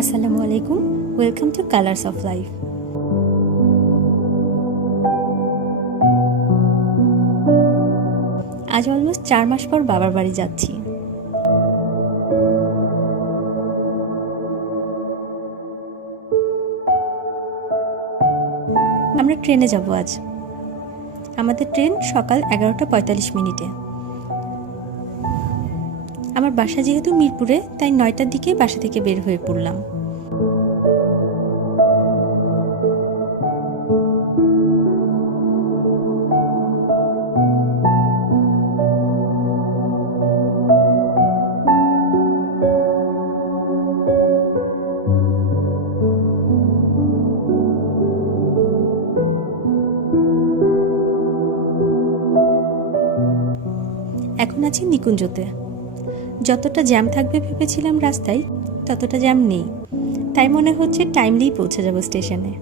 আসসালামু আলাইকুম, welcome to colours of life. আজ অলমোস্ট 4 মাস পর বাবার বাড়ি যাচ্ছি। আমরা ট্রেনে যাব আজ। আমাদের ট্রেন সকাল 11:45 আমার বাসা যেহেতু মিরপুরে, তাই 9টার দিকে বাসা থেকে বের হয়ে পড়লাম। এখন আছি নিকুঞ্জতে। যতটা জ্যাম থাকবে ভেবেছিলাম রাস্তায়, ততটা জ্যাম নেই, তাই মনে হচ্ছে টাইমলি পৌঁছে যাব স্টেশনে।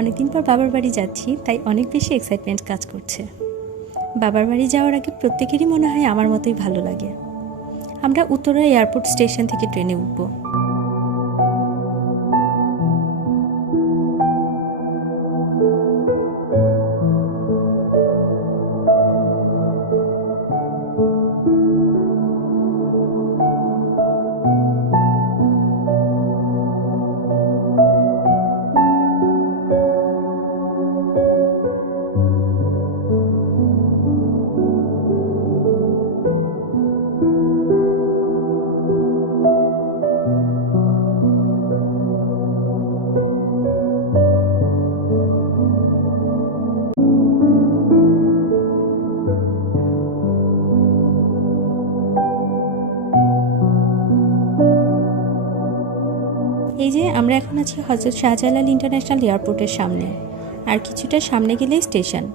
অনেকদিন পর বাবার বাড়ি যাচ্ছি, তাই অনেক বেশি এক্সাইটমেন্ট কাজ করছে। বাবার বাড়ি যাওয়ার আগে প্রত্যেকেরই মনে হয় আমার মতোই ভালো লাগে। আমরা উত্তরা এয়ারপোর্ট স্টেশন থেকে ট্রেনে উঠব। এই যে আমরা এখন আছি হযরত শাহজালাল ইন্টারন্যাশনাল এয়ারপোর্টের সামনে, আর কিছুটা সামনে গেলেই স্টেশন।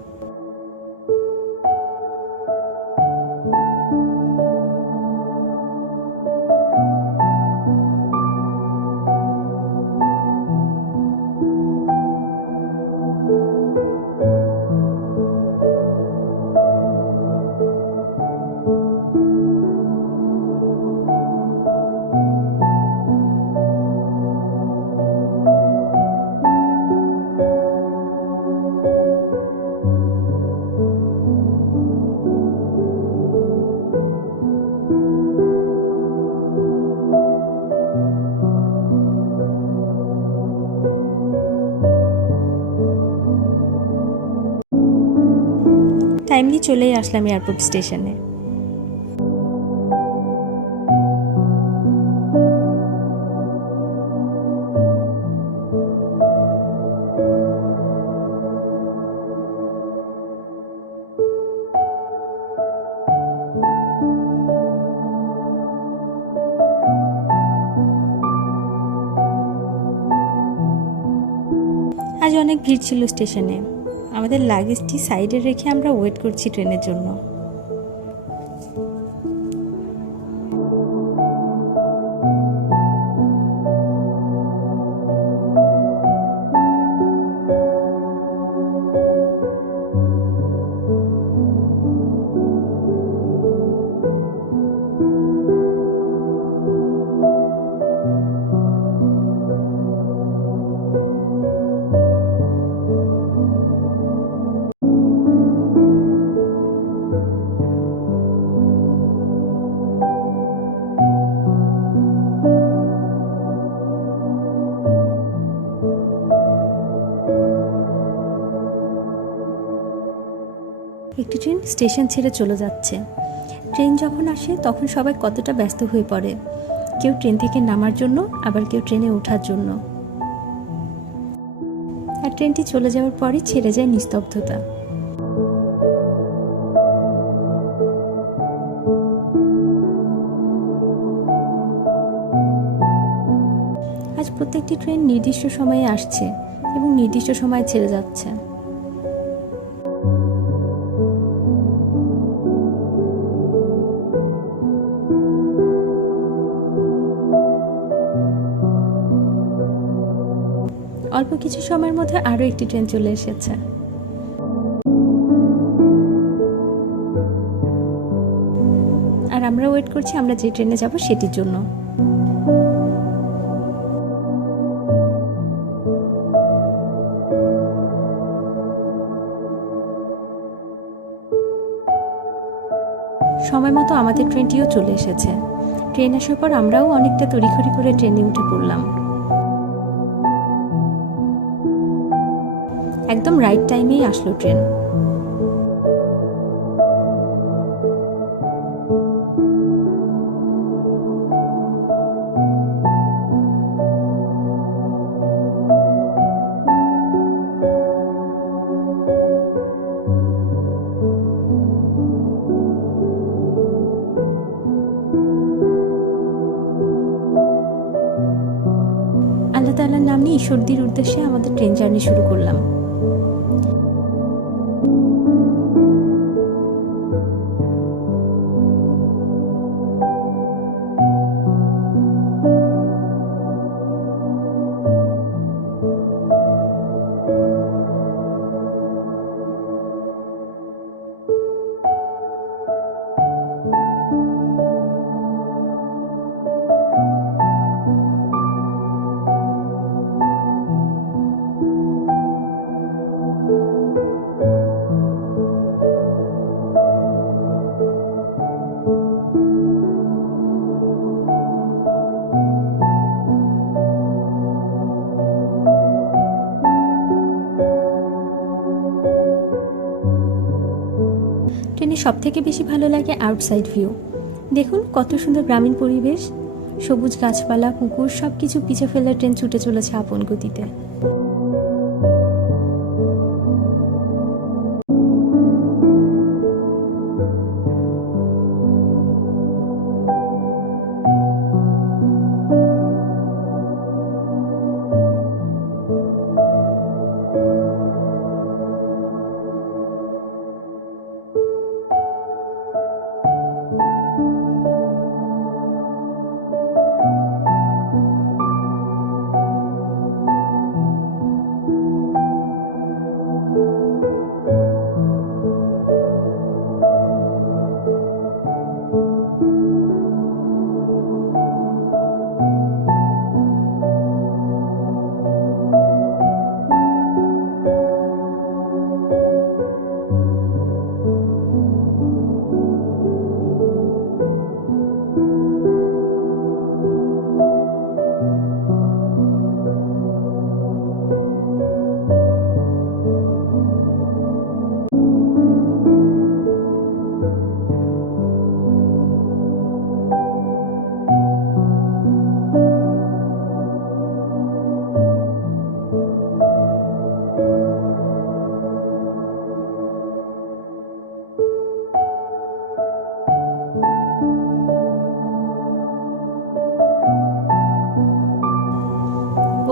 টাইমলি চলেই আসলাম এয়ারপোর্ট স্টেশনে। আজ অনেক ভিড় ছিল স্টেশনে। আমাদের লাগেজটি সাইডে রেখে আমরা ওয়েট করছি ট্রেনের জন্য। একটি ট্রেন স্টেশন ছেড়ে চলে যাচ্ছে। ট্রেন যখন আসে তখন সবাই কতটা ব্যস্ত হয়ে পড়ে, কেউ ট্রেন থেকে নামার জন্য, আবার কেউ ট্রেনে ওঠার জন্য। আর ট্রেনটি চলে যাওয়ার পরই ছেড়ে যায় নিস্তব্ধতা। আজ প্রত্যেকটি ট্রেন নির্দিষ্ট সময়ে আসছে এবং নির্দিষ্ট সময়ে ছেড়ে যাচ্ছে। অল্প কিছু সময়ের মধ্যে আরও একটি ট্রেন চলে এসেছে। আমরা ওয়েট করছি আমরা যে ট্রেনে যাব সেটির জন্য। সময় মতো আমাদের ট্রেনটিও চলে এসেছে। ট্রেন আসার পর আমরাও অনেকটা তড়িঘড়ি করে ট্রেনে উঠে পড়লাম। একদম রাইট টাইমেই আসলো ট্রেন। আল্লাহ তাআলার নাম নিয়ে ঈশ্বরদীর উদ্দেশ্যে আমাদের ট্রেন জার্নি শুরু করলাম। ট্রেনে সব থেকে বেশি ভালো লাগে আউটসাইড ভিউ। দেখুন কত সুন্দর গ্রামীণ পরিবেশ, সবুজ গাছপালা, পুকুর, সব কিছু পিছে ফেলে ট্রেন ছুটে চলেছে আপন গতিতে।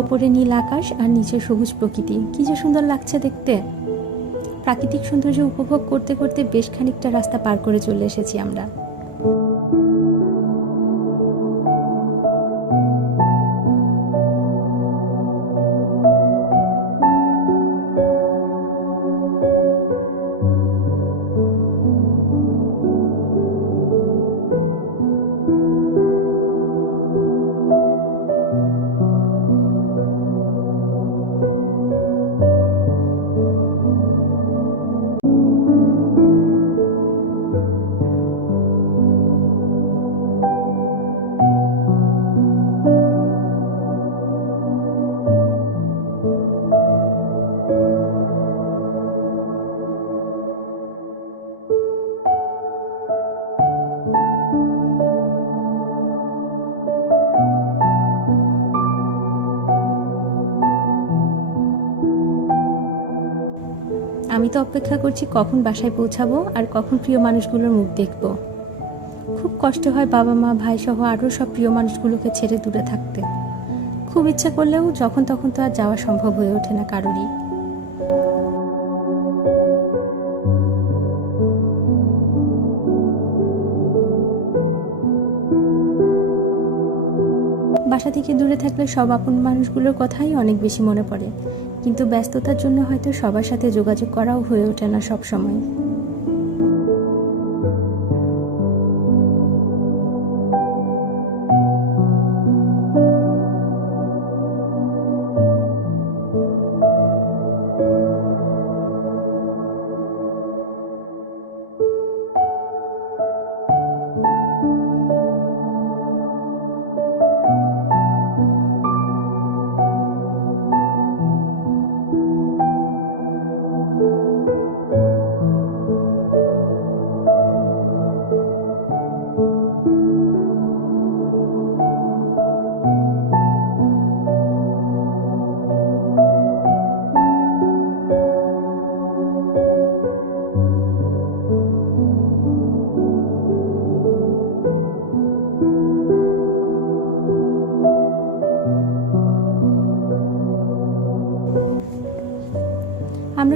ওপরে নীল আকাশ আর নিচে সবুজ প্রকৃতি, কি যে সুন্দর লাগছে দেখতে। প্রাকৃতিক সৌন্দর্য উপভোগ করতে করতে বেশ খানিকটা রাস্তা পার করে চলে এসেছি আমরা। আমি তো অপেক্ষা করছি কখন বাসায় পৌঁছাবো আর কখন প্রিয় মানুষগুলোর মুখ দেখব। খুব কষ্ট হয় বাবা মা ভাই সহ আরও সব প্রিয় মানুষগুলোকে ছেড়ে দূরে থাকতে। খুব ইচ্ছা করলেও যখন তখন তো আর যাওয়া সম্ভব হয়ে ওঠে না কারোরই। বাসা থেকে দূরে থাকলে সব আপন মানুষগুলোর কথাই অনেক বেশি মনে পড়ে, কিন্তু ব্যস্ততার জন্য হয়তো সবার সাথে যোগাযোগ করাও হয়ে ওঠে না সব সময়।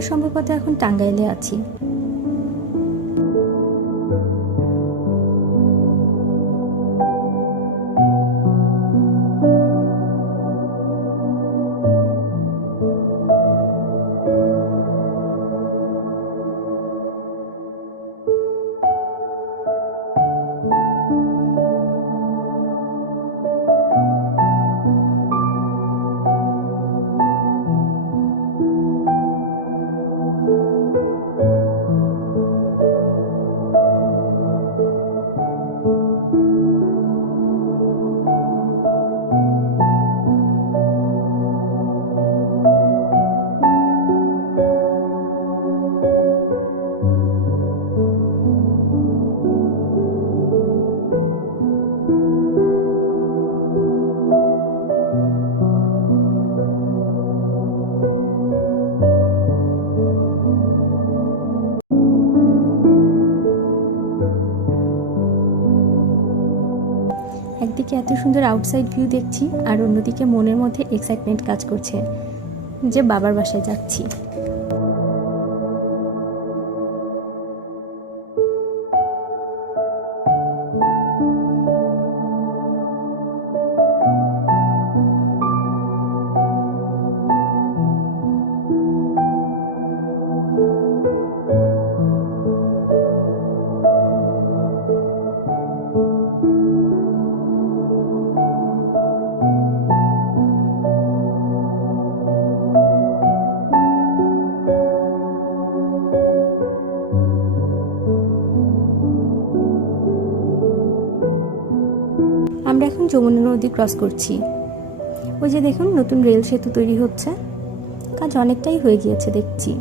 সম্ভবত এখন টাঙ্গাইলে আছি। একদিকে এত সুন্দর আউটসাইড ভিউ দেখছি, আর অন্যদিকে মনের মধ্যে এক্সাইটমেন্ট কাজ করছে যে বাবার বাসায় যাচ্ছি। আমরা এখন যমুনা নদী ক্রস করছি। ওই যে দেখুন, নতুন রেল সেতু তৈরি হচ্ছে, কাজ অনেকটাই হয়ে গিয়েছে দেখছি।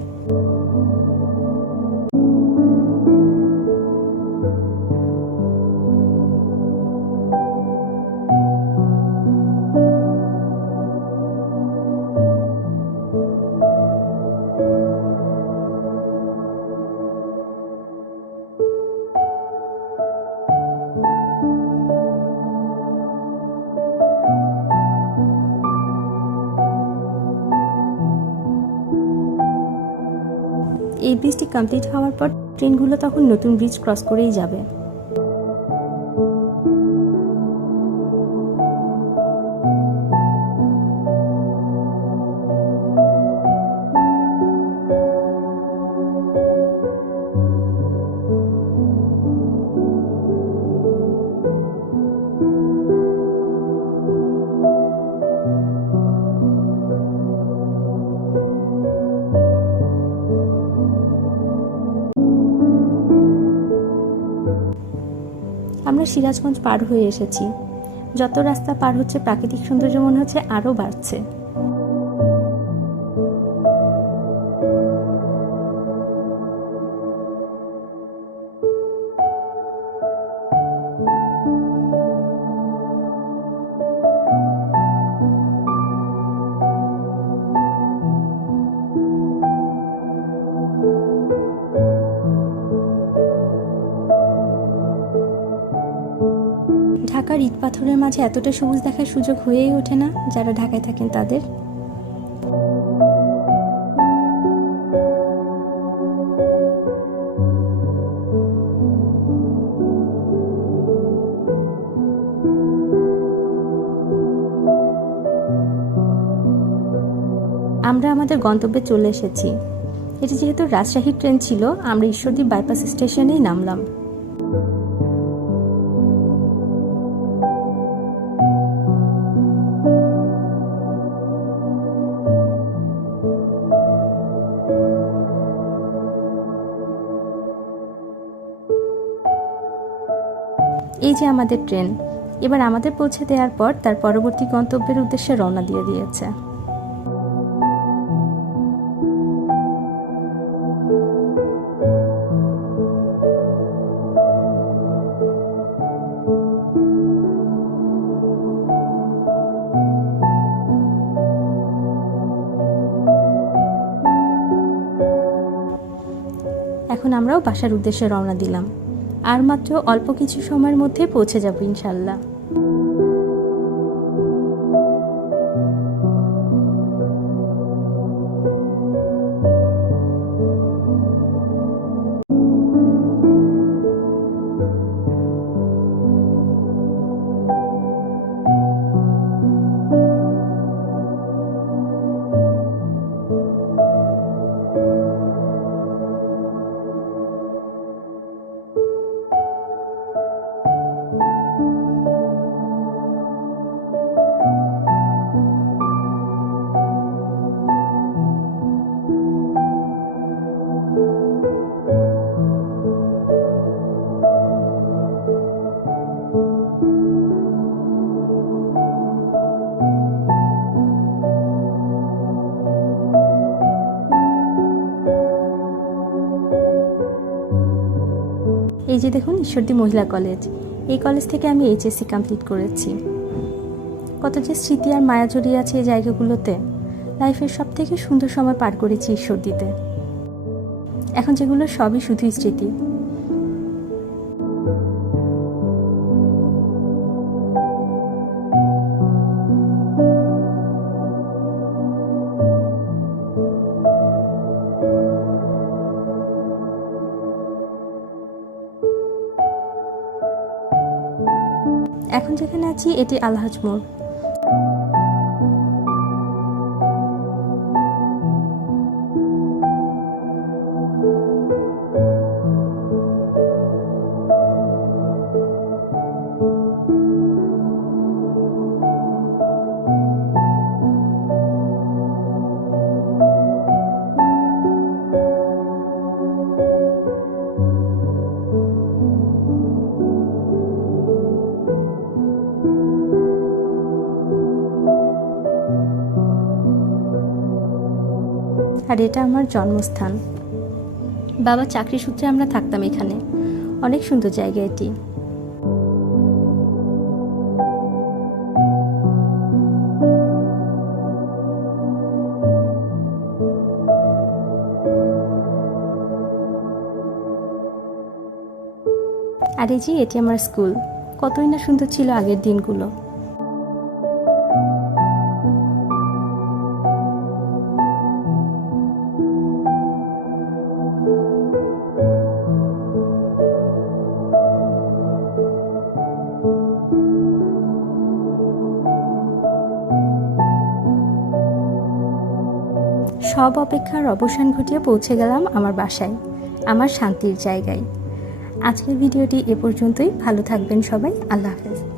এই ব্রিজটি কমপ্লিট হওয়ার পর ট্রেনগুলো তখন নতুন ব্রিজ ক্রস করেই যাবে। আমরা সিরাজগঞ্জ পার হয়ে এসেছি। যত রাস্তা পার হচ্ছে প্রাকৃতিক সৌন্দর্য মনে হচ্ছে আরও বাড়ছে। ঢাকার ইট পাথরের মাঝে এতটা সবুজ দেখার সুযোগ হয়েই ওঠে না যারা ঢাকায় থাকেন তাদের। আমরা আমাদের গন্তব্যে চলে এসেছি। এটি যেহেতু রাজশাহী ট্রেন ছিল, আমরা ঈশ্বরদী বাইপাস স্টেশনেই নামলাম। এই যে আমাদের ট্রেন। এবার আমাদের পৌঁছে দেওয়ার পর তার পরবর্তী গন্তব্যের উদ্দেশ্যে রওনা দিয়ে দিয়েছে। এখন আমরাও বাসার উদ্দেশ্যে রওনা দিলাম। আর মাত্র অল্প কিছু সময়ের মধ্যে পৌঁছে যাব ইনশাল্লাহ। এই যে দেখুন ঈশ্বরদী মহিলা কলেজ, এই কলেজ থেকে আমি এইচএসসি কমপ্লিট করেছি। কত যে স্মৃতি আর মায়া জড়িয়ে আছে এই জায়গাগুলোতে। লাইফের সব থেকে সুন্দর সময় পার করেছি ঈশ্বরদীতে। এখন যেগুলো সবই শুধুই স্মৃতি। এখন যেখানে আছি এটি আলহাজ মোড়। আর এটা আমার জন্মস্থান। বাবা চাকরি সূত্রে আমরা থাকতাম এখানে। অনেক সুন্দর জায়গা এটি। আর এই যে এটি আমার স্কুল। কতই না সুন্দর ছিল আগের দিনগুলো। সব অপেক্ষার অবসান ঘটিয়ে পৌঁছে গেলাম আমার বাসায়, আমার শান্তির জায়গায়। আজকের ভিডিওটি এ পর্যন্তই। ভালো থাকবেন সবাই। আল্লাহ হাফেজ।